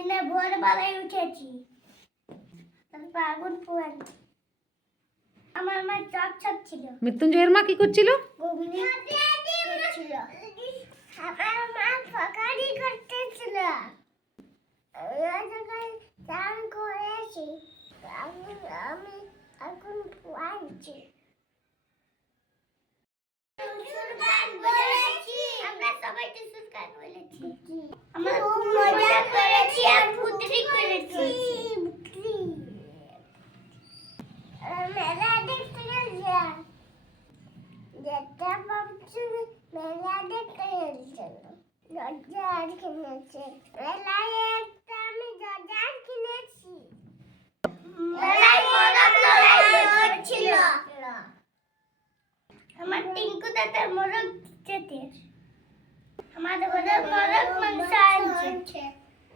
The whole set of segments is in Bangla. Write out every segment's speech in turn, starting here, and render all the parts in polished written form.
দিনে ভোরবেলায় উঠেছি, তারপর আগুন পোয়াচ্ছি। আমার মা চপ ছিল। মৃত্যুঞ্জয়ের মা কি করছিল? ঘুগনি করছিল। আমার মা তরকারি করতেছিল। চান করেছি, আমি আগুন পোয়াচ্ছি। আমরা সবাই টুসুর গান বলেছি। আমরা খুব মজা করেছি আর ফুর্তি করেছি। মেলা দেখতে গেছিলাম। যেটা ভাবছি মেলা দেখতে গেছিলাম। জর্জার কিনেছি। মেলায় একটা আমি জর্জার কিনেছি। মেলায় মোরগ লড়াই হচ্ছিল। আমার টিঙ্কু দাদার মোরগ যেতে আমাদের ঘরে মোরগ মাংস আনছে।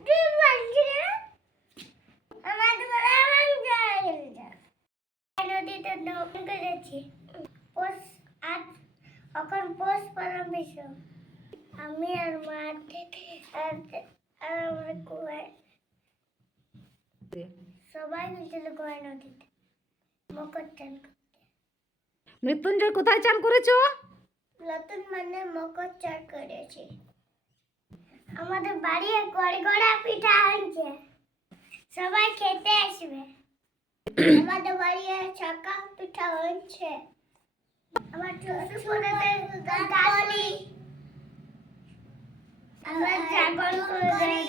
ডিম আনছে না? আমাদের ঘরে মাংস আনছে। নদীতে নৌকা করেছি। এখন পোষ পালন বেশ আমি আর মা আর আমার কুয়ায় সবাই গেছিল কুয়ায় নদীতে মকর চান করতে। মৃত্যুঞ্জয় কোথায় চান করেছো? নতুন মানে মকর চান করেছি। আমাদের বাড়ি গড়গড়া পিঠা আনছে, সবাই খেতে আসবে। আমাদের বাড়ি ছাকা পিঠা হচ্ছে। আমার গালি আমরা জাগরণ করে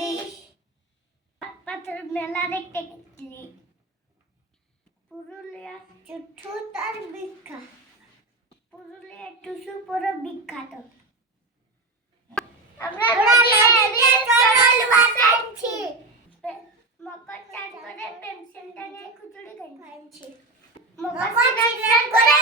পাথর মেলা দেখতে গেছি। পুরুলিয়া চুটু তার বিখ্যাত। পুরুলিয়া টুসু পুরো বিখ্যাত। আমরা চড়ল বাসাচ্ছি। মকর চান করে পেনশনটা নিয়ে খিচুড়ি খাইছি। মকর চান করে